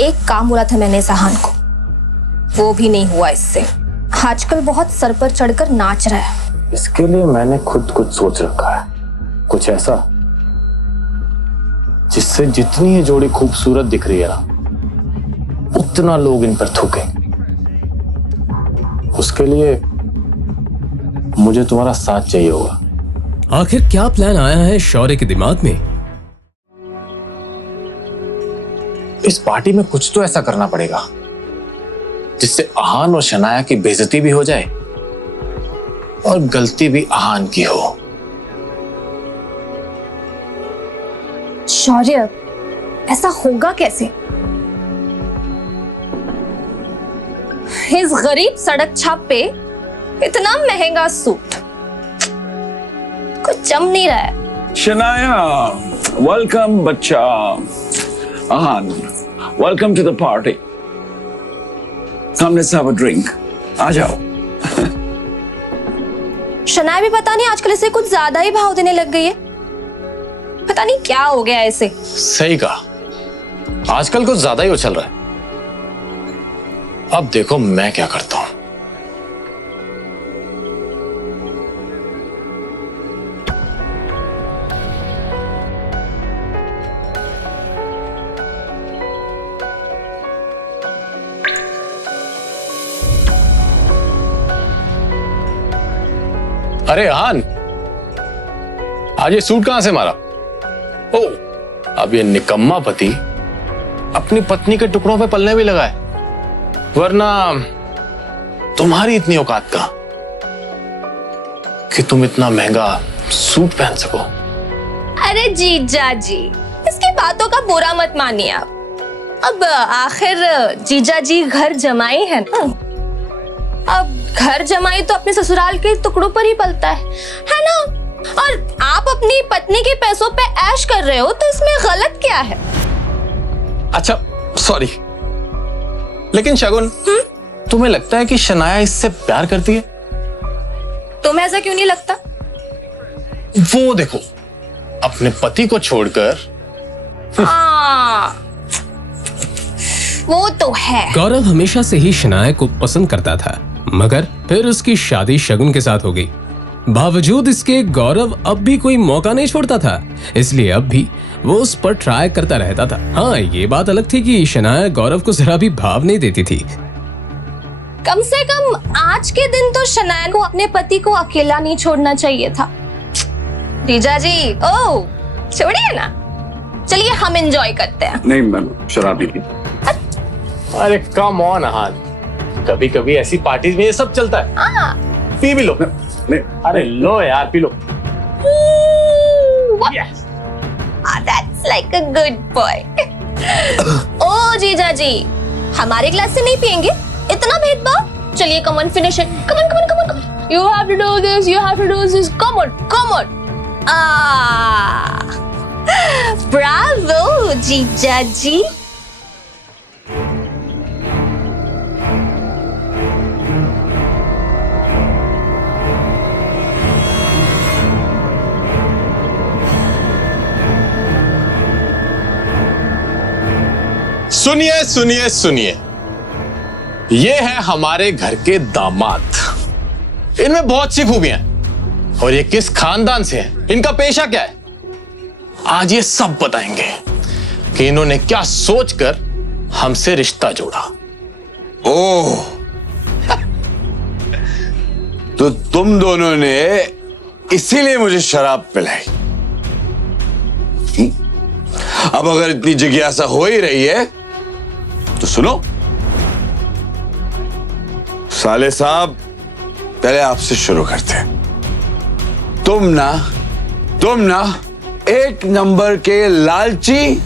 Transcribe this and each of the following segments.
एक काम बोला था मैंने जहान को, वो भी नहीं हुआ इससे। आजकल बहुत सर पर चढ़कर नाच रहा है। इसके लिए मैंने खुद कुछ सोच रखा है, कुछ ऐसा जिससे जितनी ये जोड़ी खूबसूरत दिख रही है ना, उतना लोग इन पर थूके। उसके लिए मुझे तुम्हारा साथ चाहिए होगा। आखिर क्या प्लान आया है शौर्य के दिमाग में? इस पार्टी में कुछ तो ऐसा करना पड़ेगा जिससे आहान और शनाया की बेइज्जती भी हो जाए और गलती भी आहान की हो। शौर्य, ऐसा होगा कैसे? इस गरीब सड़क छाप पे इतना महंगा सूट कुछ जम नहीं रहा है। शनाया, वेलकम बच्चा। Aahan, welcome to the party. Come let's have a drink. आ जाओ। शनाया भी पता नहीं आजकल इसे कुछ ज्यादा ही भाव देने लग गई है। पता नहीं क्या हो गया ऐसे। सही कहा, आजकल कुछ ज्यादा ही उछल रहा है। अब देखो मैं क्या करता हूं। अरे आहान, आज ये सूट कहां से मारा? ओ, अब ये निकम्मा पति अपनी पत्नी के टुकड़ों पे पलने भी लगा है, वरना तुम्हारी इतनी औकात कहां कि तुम इतना महंगा सूट पहन सको। अरे जीजा जी, इसकी बातों का बुरा मत मानिए आप। अब आखिर जीजा जी घर जमाई है ना। अब घर जमाई तो अपने ससुराल के टुकड़ों पर ही पलता है ना? और आप अपनी पत्नी के पैसों पे ऐश कर रहे हो तो इसमें गलत क्या है? अच्छा सॉरी, लेकिन शगुन, तुम्हें लगता है कि शनाया इससे प्यार करती है? तुम्हें ऐसा क्यों नहीं लगता? वो देखो, अपने पति को छोड़कर। वो तो है। गौरव हमेशा से ही शनाया को पसंद करता था, मगर फिर उसकी शादी शगुन के साथ हो गई। बावजूद इसके गौरव अब भी कोई मौका नहीं छोड़ता था, इसलिए अब भी वो उस पर ट्राई करता रहता था। हाँ, ये बात अलग थी कि शनाया गौरव को जरा भी भाव नहीं देती थी। कम से कम आज के दिन तो शनाया को अपने पति को अकेला नहीं छोड़ना चाहिए था। जीजा जी, ओ छोड़िए ना, चलिए हम एंजॉय करते हैं। नहीं मैम, शराबी की। अरे कम ऑन आहान, कभी कभी ऐसी पार्टीज में ये सब चलता है। पी भी लो। नहीं, अरे लो यार, P low. Yes. That's like a good boy. ओ जीजा जी, हमारे ग्लास से नहीं पियेंगे? इतना भेदभाव? चलिए come on, finish it. Come on, come on, come on, come on. You have to do this. You have to do this. Come on, come on. Bravo, जीजा जी. सुनिए सुनिए सुनिए, ये है हमारे घर के दामाद। इनमें बहुत सी खूबियां हैं और ये किस खानदान से है, इनका पेशा क्या है, आज ये सब बताएंगे कि इन्होंने क्या सोचकर हमसे रिश्ता जोड़ा। ओह, तो तुम दोनों ने इसीलिए मुझे शराब पिलाई। अब अगर इतनी जिज्ञासा हो ही रही है तो सुनो। साले साहब, पहले आपसे शुरू करते हैं। तुम ना एक नंबर के लालची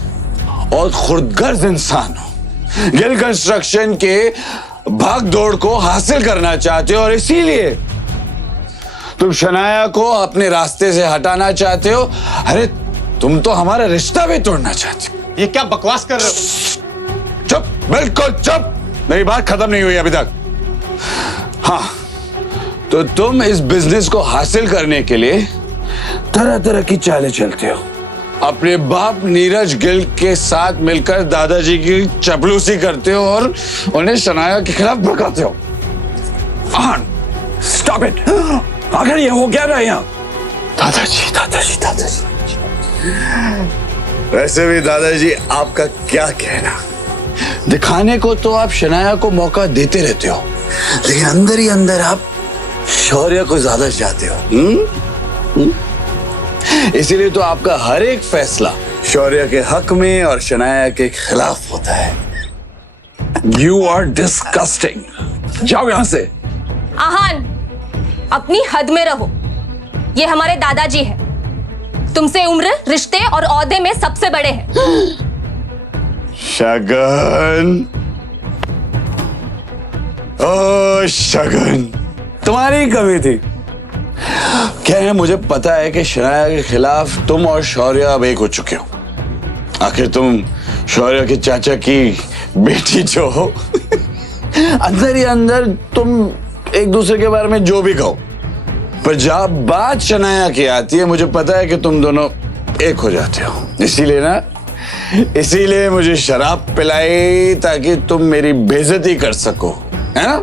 और खुदगर्ज इंसान हो। गिल कंस्ट्रक्शन के भाग दौड़ को हासिल करना चाहते हो और इसीलिए तुम शनाया को अपने रास्ते से हटाना चाहते हो। अरे तुम तो हमारा रिश्ता भी तोड़ना चाहते हो। ये क्या बकवास कर रहे हो? चुप, बिल्कुल चुप, मेरी बात खत्म नहीं हुई अभी तक। हाँ, तो तुम इस बिजनेस को हासिल करने के लिए तरह तरह की चालें चलते हो। अपने बाप नीरज गिल के साथ मिलकर दादाजी की चपलूसी करते हो और उन्हें शनाया के खिलाफ भड़काते हो। आहान, स्टॉप इट। आखिर ये हो क्या रहा है यहाँ? दादाजी दादाजी दादाजी, वैसे भी दादाजी आपका क्या कहना, दिखाने को तो आप शनाया को मौका देते रहते हो, लेकिन अंदर ही अंदर आप शौर्य को ज्यादा चाहते हो। इसीलिए तो आपका हर एक फैसला शौर्य के हक में और शनाया के खिलाफ होता है। You are disgusting. जाओ यहाँ से। आहान, अपनी हद में रहो। ये हमारे दादाजी हैं। तुमसे उम्र, रिश्ते और औहदे में सबसे बड़े हैं। शगन, ओ शगन, तुम्हारी कमी थी। क्या है, मुझे पता है कि शनाया के खिलाफ तुम और शौर्य अब एक हो चुके हो। आखिर तुम शौर्य के चाचा की बेटी जो हो। अंदर ही अंदर तुम एक दूसरे के बारे में जो भी कहो, पर जब बात शनाया की आती है, मुझे पता है कि तुम दोनों एक हो जाते हो। इसीलिए मुझे शराब पिलाई ताकि तुम मेरी बेइज्जती कर सको, है ना?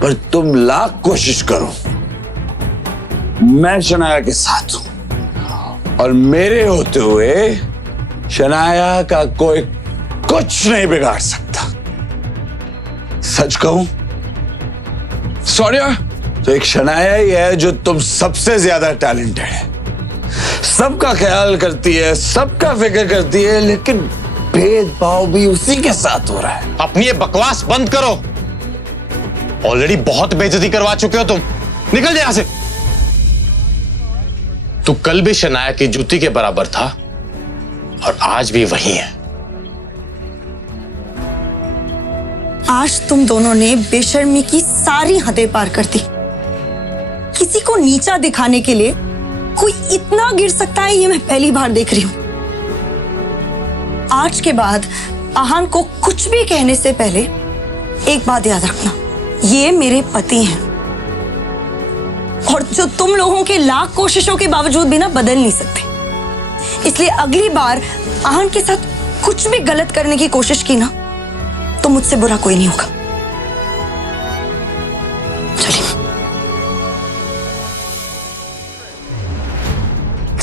पर तुम लाख कोशिश करो, मैं शनाया के साथ हूं और मेरे होते हुए शनाया का कोई कुछ नहीं बिगाड़ सकता। सच कहूं, शौर्य, तो एक शनाया ही है जो तुम सबसे ज्यादा टैलेंटेड है, सबका ख्याल करती है, सबका फिक्र करती है, लेकिन भेदभाव भी उसी के साथ हो रहा है। अपनी ये बकवास बंद करो। ऑलरेडी बहुत बेइज्जती करवा चुके हो तुम। निकल जा यहां से। तू कल भी शनाया की जूती के बराबर था और आज भी वही है। आज तुम दोनों ने बेशर्मी की सारी हदें पार कर दी। किसी को नीचा दिखाने के लिए कोई इतना गिर सकता है, ये मैं पहली बार देख रही हूं। आज के बाद आहान को कुछ भी कहने से पहले एक बात याद रखना, ये मेरे पति हैं और जो तुम लोगों के लाख कोशिशों के बावजूद भी ना बदल नहीं सकते। इसलिए अगली बार आहान के साथ कुछ भी गलत करने की कोशिश की ना, तो मुझसे बुरा कोई नहीं होगा। चलिए।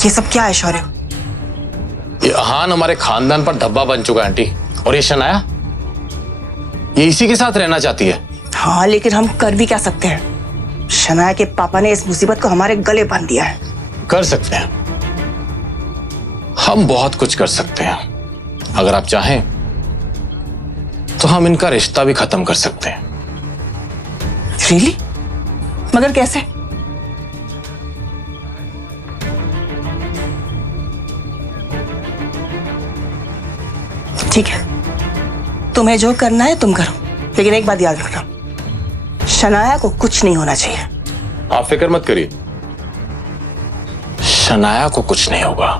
ये सब क्या है शौर्य? ये अहान हमारे खानदान पर धब्बा बन चुका है आंटी। और ये शनाया, ये इसी के साथ रहना चाहती है। हाँ, लेकिन हम कर भी क्या सकते हैं? शनाया के पापा ने इस मुसीबत को हमारे गले बांध दिया है। कर सकते हैं, हम बहुत कुछ कर सकते हैं। अगर आप चाहें तो हम इनका रिश्ता भी खत्म कर सकते हैं। रियली? मगर कैसे? ठीक है, तुम्हें जो करना है तुम करो, लेकिन एक बात याद रखना, शनाया को कुछ नहीं होना चाहिए। आप फिक्र मत करिए, शनाया को कुछ नहीं होगा।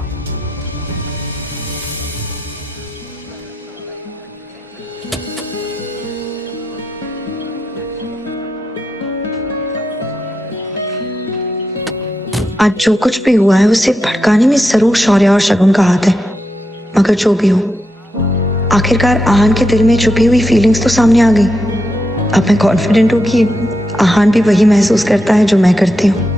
आज जो कुछ भी हुआ है उसे भड़काने में जरूर शौर्य और शगुन का हाथ है। मगर जो भी हो, आखिरकार आहान के दिल में छुपी हुई फीलिंग्स तो सामने आ गई। अब मैं कॉन्फिडेंट हूं कि आहान भी वही महसूस करता है जो मैं करती हूँ।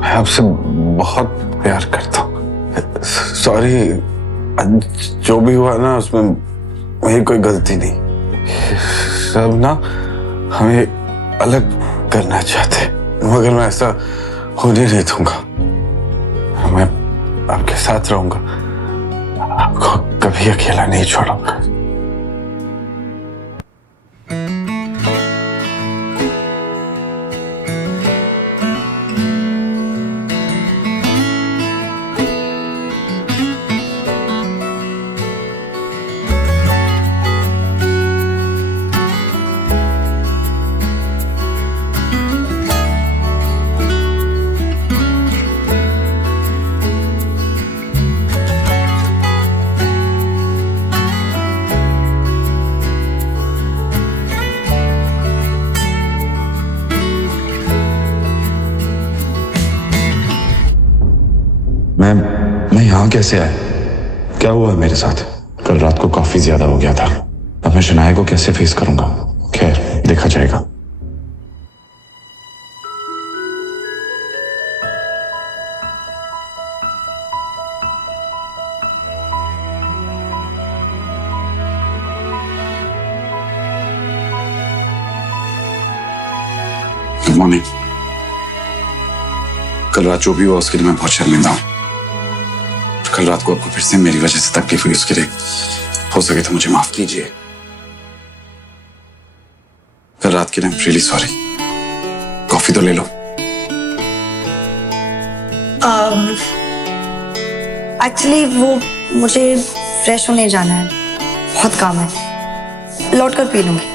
मैं आपसे बहुत प्यार करता हूँ। सॉरी, जो भी हुआ ना उसमें मेरी कोई गलती नहीं। सब ना हमें अलग करना चाहते, मगर मैं ऐसा होने नहीं दूंगा। मैं आपके साथ रहूंगा, आपको कभी अकेला नहीं छोड़ूंगा। यहाँ कैसे आए? क्या हुआ है मेरे साथ? कल रात को काफी ज्यादा हो गया था। अब मैं शनाया को कैसे फेस करूंगा? खैर, देखा जाएगा। Good morning. कल रात जो भी हुआ उसके लिए मैं बहुत शर्मिंदा हूँ। कल रात को आपको फिर से मेरी वजह से तकलीफ हुई, उसके लिए हो सके तो मुझे माफ कीजिए। कल रात के लिए I am really sorry. Coffee तो ले लो। एक्चुअली वो मुझे फ्रेश होने जाना है, बहुत काम है, लौट कर पी लूंगी।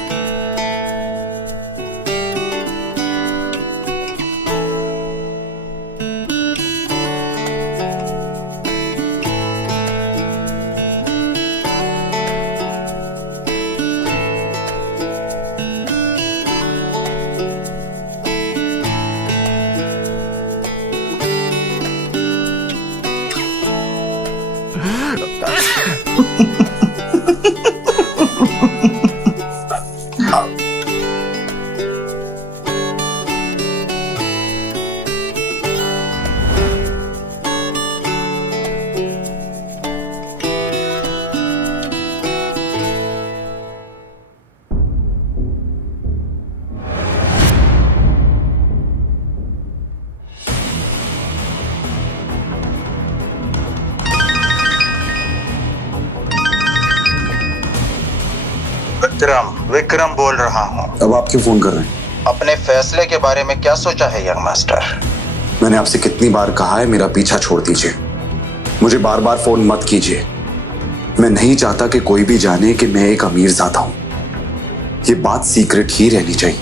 विक्रम बोल रहा हूँ। अब आप क्यों फोन कर रहे हैं? अपने फैसले के बारे में क्या सोचा है यंग मास्टर? मैंने आपसे कितनी बार कहा है मेरा पीछा छोड़ दीजिए। मुझे बार बार फोन मत कीजिए। मैं नहीं चाहता कि कोई भी जाने कि मैं एक अमीर ज़ादा हूं। ये बात सीक्रेट ही रहनी चाहिए।